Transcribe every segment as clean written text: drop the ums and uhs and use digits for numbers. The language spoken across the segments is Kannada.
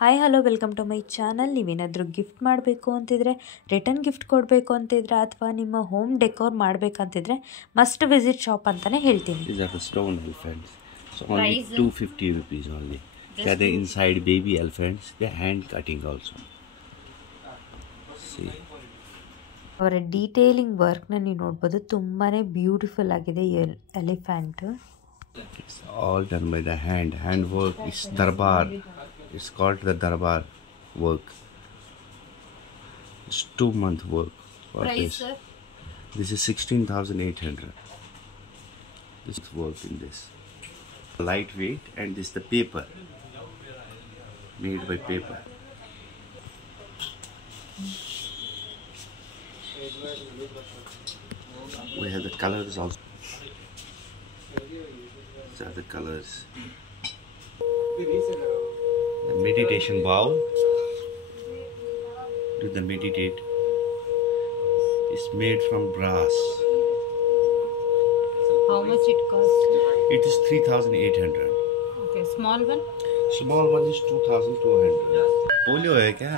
Hi hello welcome to my channel. ನೀವೇನಾದರೂ ಗಿಫ್ಟ್ ಮಾಡಬೇಕು ಅಂತಿದ್ರೆ, ರಿಟರ್ನ್ ಗಿಫ್ಟ್ ಕೊಡಬೇಕು ಅಂತಿದ್ರೆ, ಅಥವಾ ನಿಮ್ಮ ಹೋಮ್ ಡೆಕೋರ್ ಮಾಡಬೇಕಂತಿದ್ರೆ ಮಸ್ಟ್ ವಿಸಿಟ್ ಶಾಪ್ ಅಂತಲೇ ಹೇಳ್ತೀನಿ. These are the stone elephants. So only 250 rupees only. They are the inside baby elephants. They are hand cutting also. See. ಅವರ ಡೀಟೇಲಿಂಗ್ ವರ್ಕ್ನ ನೀವು ನೋಡ್ಬೋದು. ತುಂಬಾ ಬ್ಯೂಟಿಫುಲ್ ಆಗಿದೆ ಈ elephant. It's all done by the hand. Hand work is darbar. It's called the darbar work. It's 2-month work for Price, this. sir? This is 16,800. This is work in this. Lightweight, and this the paper. Made by paper. We have the colors also. These are the colors. The meditation bowl. Do the meditate. It's made from brass. How much it costs? It is 3,800. Okay, small one? Small one is 2,200. Polio hai kya?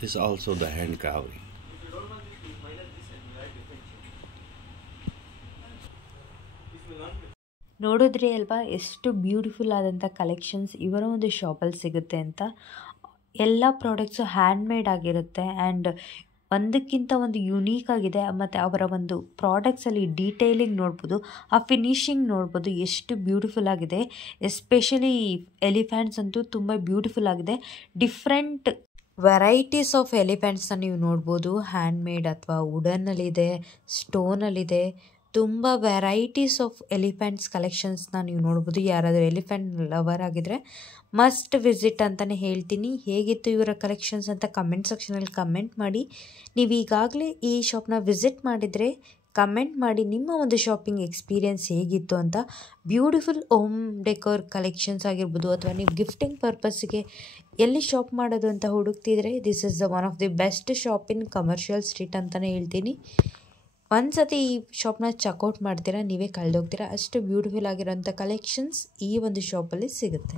This is also the hand carving. ನೋಡಿದ್ರಿ ಅಲ್ವಾ ಎಷ್ಟು ಬ್ಯೂಟಿಫುಲ್ ಆದಂಥ ಕಲೆಕ್ಷನ್ಸ್ ಇವರ ಒಂದು ಶಾಪಲ್ಲಿ ಸಿಗುತ್ತೆ ಅಂತ. ಎಲ್ಲ ಪ್ರಾಡಕ್ಟ್ಸು ಹ್ಯಾಂಡ್ ಮೇಡ್ ಆಗಿರುತ್ತೆ ಆ್ಯಂಡ್ ಒಂದಕ್ಕಿಂತ ಒಂದು ಯುನೀಕ್ ಆಗಿದೆ. ಮತ್ತು ಅವರ ಒಂದು ಪ್ರಾಡಕ್ಟ್ಸಲ್ಲಿ ಡೀಟೇಲಿಂಗ್ ನೋಡ್ಬೋದು, ಆ ಫಿನಿಶಿಂಗ್ ನೋಡ್ಬೋದು ಎಷ್ಟು ಬ್ಯೂಟಿಫುಲ್ ಆಗಿದೆ. ಎಸ್ಪೆಷಲಿ ಎಲಿಫೆಂಟ್ಸ್ ಅಂತೂ ತುಂಬ ಬ್ಯೂಟಿಫುಲ್ ಆಗಿದೆ. ಡಿಫ್ರೆಂಟ್ ವೆರೈಟೀಸ್ ಆಫ್ ಎಲಿಫೆಂಟ್ಸ್ನ ನೀವು ನೋಡ್ಬೋದು. ಹ್ಯಾಂಡ್ ಮೇಡ್ ಅಥವಾ ವುಡನ್ನಲ್ಲಿದೆ, ಸ್ಟೋನಲ್ಲಿದೆ. ತುಂಬ ವೆರೈಟೀಸ್ ಆಫ್ ಎಲಿಫೆಂಟ್ಸ್ ಕಲೆಕ್ಷನ್ಸ್ನ ನೀವು ನೋಡ್ಬೋದು. ಯಾರಾದರೂ ಎಲಿಫೆಂಟ್ ಲವರ್ ಆಗಿದ್ದರೆ ಮಸ್ಟ್ ವಿಸಿಟ್ ಅಂತಲೇ ಹೇಳ್ತೀನಿ. ಹೇಗಿತ್ತು ಇವರ ಕಲೆಕ್ಷನ್ಸ್ ಅಂತ ಕಮೆಂಟ್ ಸೆಕ್ಷನಲ್ಲಿ ಕಮೆಂಟ್ ಮಾಡಿ. ನೀವು ಈಗಾಗಲೇ ಈ ಶಾಪ್ನ ವಿಸಿಟ್ ಮಾಡಿದರೆ ಕಮೆಂಟ್ ಮಾಡಿ ನಿಮ್ಮ ಒಂದು ಶಾಪಿಂಗ್ ಎಕ್ಸ್ಪೀರಿಯೆನ್ಸ್ ಹೇಗಿತ್ತು ಅಂತ. ಬ್ಯೂಟಿಫುಲ್ ಹೋಮ್ ಡೆಕೋರ್ ಕಲೆಕ್ಷನ್ಸ್ ಆಗಿರ್ಬೋದು, ಅಥವಾ ನೀವು ಗಿಫ್ಟಿಂಗ್ ಪರ್ಪಸ್ಗೆ ಎಲ್ಲಿ ಶಾಪ್ ಮಾಡೋದು ಅಂತ ಹುಡುಕ್ತಿದ್ರೆ this is the one of the best shop in commercial street ಅಂತಲೇ ಹೇಳ್ತೀನಿ. ಒಂದು ಸತಿ ಈ ಶಾಪ್ನ ಚೆಕ್ಔಟ್ ಮಾಡ್ತೀರಾ, ನೀವೇ ಕಳೆದೋಗ್ತೀರಾ. ಅಷ್ಟು ಬ್ಯೂಟಿಫುಲ್ ಆಗಿರೋಂಥ ಕಲೆಕ್ಷನ್ಸ್ ಈ ಒಂದು ಶಾಪಲ್ಲಿ ಸಿಗುತ್ತೆ.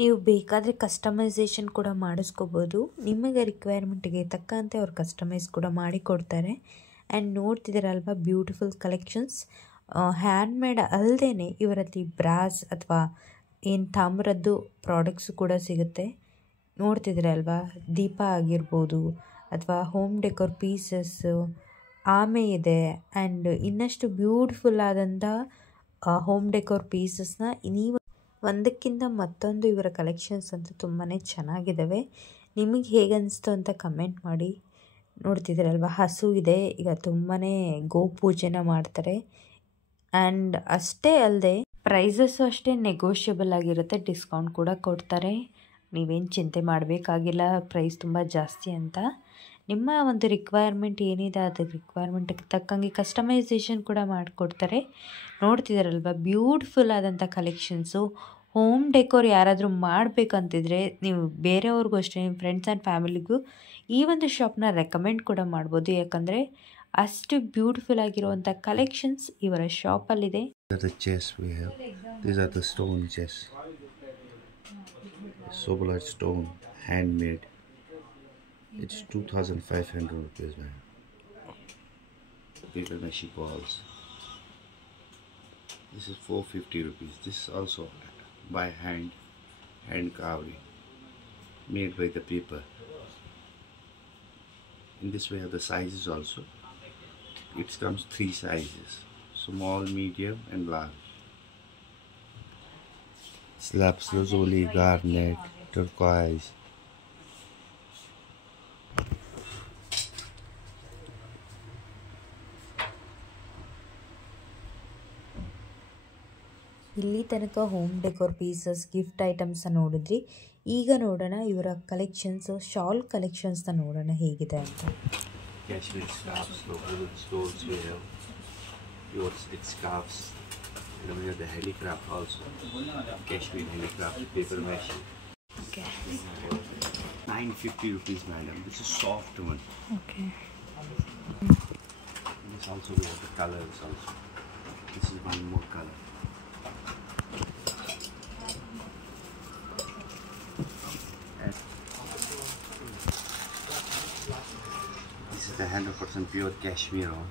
ನೀವು ಬೇಕಾದರೆ ಕಸ್ಟಮೈಸೇಷನ್ ಕೂಡ ಮಾಡಿಸ್ಕೋಬೋದು. ನಿಮಗೆ ರಿಕ್ವೈರ್ಮೆಂಟ್ಗೆ ತಕ್ಕಂತೆ ಅವ್ರು ಕಸ್ಟಮೈಸ್ ಕೂಡ ಮಾಡಿ ಕೊಡ್ತಾರೆ. ಆ್ಯಂಡ್ ನೋಡ್ತಿದ್ದೀರಲ್ವ ಬ್ಯೂಟಿಫುಲ್ ಕಲೆಕ್ಷನ್ಸ್. ಹ್ಯಾಂಡ್ ಮೇಡ್ ಅಲ್ಲದೇ ಇವರಲ್ಲಿ ಬ್ರಾಸ್ ಅಥವಾ ಏನು ತಾಮ್ರದ್ದು ಪ್ರಾಡಕ್ಟ್ಸು ಕೂಡ ಸಿಗುತ್ತೆ. ನೋಡ್ತಿದ್ದೀರಲ್ವ ದೀಪ ಆಗಿರ್ಬೋದು, ಅಥವಾ ಹೋಮ್ ಡೆಕೋರ್ ಪೀಸಸ್ಸು, ಆಮೆ ಇದೆ. ಆ್ಯಂಡ್ ಇನ್ನಷ್ಟು ಬ್ಯೂಟಿಫುಲ್ ಆದಂಥ ಹೋಮ್ ಡೆಕೋರ್ ಪೀಸಸ್ನ ನೀವು ಒಂದಕ್ಕಿಂತ ಮತ್ತೊಂದು ಇವರ ಕಲೆಕ್ಷನ್ಸ್ ಅಂತೂ ತುಂಬಾ ಚೆನ್ನಾಗಿದ್ದಾವೆ. ನಿಮಗೆ ಹೇಗೆ ಅನಿಸ್ತು ಅಂತ ಕಮೆಂಟ್ ಮಾಡಿ. ನೋಡ್ತಿದ್ದೀರಲ್ವ ಹಸು ಇದೆ. ಈಗ ತುಂಬಾ ಗೋಪೂಜೆನ ಮಾಡ್ತಾರೆ. ಆ್ಯಂಡ್ ಅಷ್ಟೇ ಅಲ್ಲದೆ ಪ್ರೈಸಸ್ಸು ಅಷ್ಟೇ ನೆಗೋಷಿಯಬಲ್ ಆಗಿರುತ್ತೆ. ಡಿಸ್ಕೌಂಟ್ ಕೂಡ ಕೊಡ್ತಾರೆ. ನೀವೇನು ಚಿಂತೆ ಮಾಡಬೇಕಾಗಿಲ್ಲ ಪ್ರೈಸ್ ತುಂಬ ಜಾಸ್ತಿ ಅಂತ. ನಿಮ್ಮ ಒಂದು ರಿಕ್ವೈರ್ಮೆಂಟ್ ಏನಿದೆ ಅದಕ್ಕೆ ರಿಕ್ವೈರ್ಮೆಂಟ್ಗೆ ತಕ್ಕಂಗೆ ಕಸ್ಟಮೈಸೇಷನ್ ಕೂಡ ಮಾಡಿಕೊಡ್ತಾರೆ. ನೋಡ್ತಿದ್ದಾರಲ್ವ ಬ್ಯೂಟಿಫುಲ್ ಆದಂಥ ಕಲೆಕ್ಷನ್ಸು. ಹೋಮ್ ಡೆಕೋರ್ ಯಾರಾದರೂ ಮಾಡಬೇಕಂತಿದ್ರೆ ನೀವು ಬೇರೆಯವ್ರಿಗೂ ಅಷ್ಟೇ, ನಿಮ್ಮ ಫ್ರೆಂಡ್ಸ್ ಆ್ಯಂಡ್ ಫ್ಯಾಮಿಲಿಗೂ ಈ ಒಂದು ಶಾಪ್ನ ರೆಕಮೆಂಡ್ ಕೂಡ ಮಾಡ್ಬೋದು. ಯಾಕಂದರೆ ಅಷ್ಟು ಬ್ಯೂಟಿಫುಲ್ ಆಗಿರುವಂಥ ಕಲೆಕ್ಷನ್ಸ್ ಇವರ ಶಾಪಲ್ಲಿದೆ. These are the stone chess. Solar stone, handmade. It's 2,500 rupees, man. Paper mache balls. This is 450 rupees. This is also by hand carving, made by the paper. In this way, have the sizes also. It comes 3 sizes: small, medium, and large. Lapis lazuli, garnet, turquoise. ಇಲ್ಲಿ ತನಕ ಹೋಮ್ ಡೆಕೋರ್ ಪೀಸಸ್, ಗಿಫ್ಟ್ ಐಟಮ್ಸ್ನ ನೋಡಿದ್ರಿ. ಈಗ ನೋಡೋಣ ಇವರ ಕಲೆಕ್ಷನ್ಸು, ಶಾಲ್ ಕಲೆಕ್ಷನ್ಸ್ನ ನೋಡೋಣ ಹೇಗಿದೆ ಅಂತ. Cashmere scarves, local stones we have. Pure silk scarves. And we have the handicraft also. Cashmere handicraft, paper mache. Okay. 950 rupees, madam. This is soft one. Okay. This Also we have the colors also. This is one more color. And this is the 100% pure cashmere on.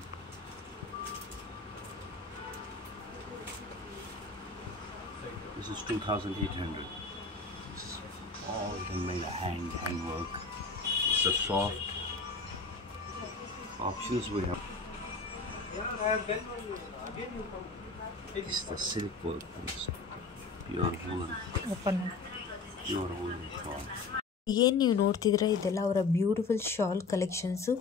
This is 2,800. This is all made handwork. It's a soft options we have. This is the silk work. It's pure woolen. Open. Pure woolen shawl. ಏನು ನೀವು ನೋಡ್ತಿದ್ರೆ ಇದೆಲ್ಲ ಅವರ ಬ್ಯೂಟಿಫುಲ್ ಶಾಲ್ ಕಲೆಕ್ಷನ್ಸು.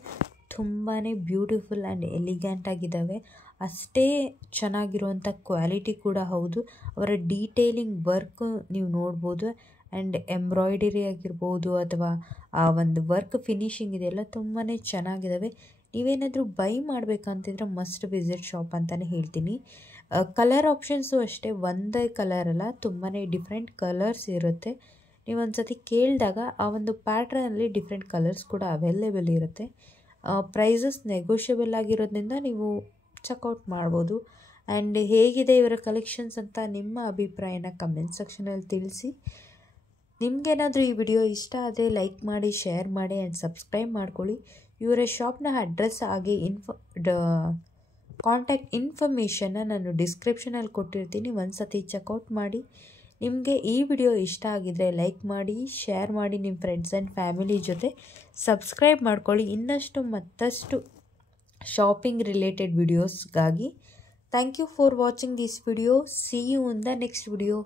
ತುಂಬಾ ಬ್ಯೂಟಿಫುಲ್ ಆ್ಯಂಡ್ ಎಲಿಗ್ಯಾಂಟ್ ಆಗಿದ್ದಾವೆ. ಅಷ್ಟೇ ಚೆನ್ನಾಗಿರುವಂಥ ಕ್ವಾಲಿಟಿ ಕೂಡ ಹೌದು. ಅವರ ಡೀಟೇಲಿಂಗ್ ವರ್ಕ್ ನೀವು ನೋಡ್ಬೋದು. ಆ್ಯಂಡ್ ಎಂಬ್ರಾಯ್ಡರಿ ಆಗಿರ್ಬೋದು ಅಥವಾ ಆ ಒಂದು ವರ್ಕ್ ಫಿನಿಶಿಂಗ್ ಇದೆಲ್ಲ ತುಂಬಾ ಚೆನ್ನಾಗಿದ್ದಾವೆ. ನೀವೇನಾದರೂ ಬೈ ಮಾಡಬೇಕಂತಿದ್ರೆ ಮಸ್ಟ್ ವಿಸಿಟ್ ಶಾಪ್ ಅಂತಲೇ ಹೇಳ್ತೀನಿ. ಕಲರ್ ಆಪ್ಷನ್ಸು ಅಷ್ಟೇ, ಒಂದೇ ಕಲರ್ ಅಲ್ಲ, ತುಂಬಾ ಡಿಫ್ರೆಂಟ್ ಕಲರ್ಸ್ ಇರುತ್ತೆ. ನೀವು ಒಂದು ಸತಿ ಕೇಳಿದಾಗ ಆ ಒಂದು ಪ್ಯಾಟ್ರನಲ್ಲಿ ಡಿಫ್ರೆಂಟ್ ಕಲರ್ಸ್ ಕೂಡ ಅವೈಲೇಬಲ್ ಇರುತ್ತೆ. ಪ್ರೈಸಸ್ ನೆಗೋಷಿಯಬಲ್ ಆಗಿರೋದ್ರಿಂದ ನೀವು ಚೆಕ್ಔಟ್ ಮಾಡ್ಬೋದು. ಆ್ಯಂಡ್ ಹೇಗಿದೆ ಇವರ ಕಲೆಕ್ಷನ್ಸ್ ಅಂತ ನಿಮ್ಮ ಅಭಿಪ್ರಾಯನ ಕಮೆಂಟ್ ಸೆಕ್ಷನಲ್ಲಿ ತಿಳಿಸಿ. ನಿಮಗೇನಾದರೂ ಈ ವಿಡಿಯೋ ಇಷ್ಟ ಆದರೆ ಲೈಕ್ ಮಾಡಿ, ಶೇರ್ ಮಾಡಿ ಆ್ಯಂಡ್ ಸಬ್ಸ್ಕ್ರೈಬ್ ಮಾಡ್ಕೊಳ್ಳಿ. ಇವರ ಶಾಪ್ನ ಅಡ್ರೆಸ್ ಹಾಗೆ ಕಾಂಟ್ಯಾಕ್ಟ್ ಇನ್ಫಾರ್ಮೇಷನ್ನ ನಾನು ಡಿಸ್ಕ್ರಿಪ್ಷನಲ್ಲಿ ಕೊಟ್ಟಿರ್ತೀನಿ. ಒಂದು ಸತಿ ಚೆಕ್ಔಟ್ ಮಾಡಿ. ನಿಮಗೆ ಈ ವಿಡಿಯೋ ಇಷ್ಟ ಆಗಿದರೆ ಲೈಕ್ ಮಾಡಿ, ಶೇರ್ ಮಾಡಿ ನಿಮ್ಮ ಫ್ರೆಂಡ್ಸ್ ಆ್ಯಂಡ್ ಫ್ಯಾಮಿಲಿ ಜೊತೆ. ಸಬ್ಸ್ಕ್ರೈಬ್ ಮಾಡ್ಕೊಳ್ಳಿ ಇನ್ನಷ್ಟು ಮತ್ತಷ್ಟು ಶಾಪಿಂಗ್ ರಿಲೇಟೆಡ್ ವಿಡಿಯೋಸ್ಗಾಗಿ. Thank you for watching this video. See you in the next video.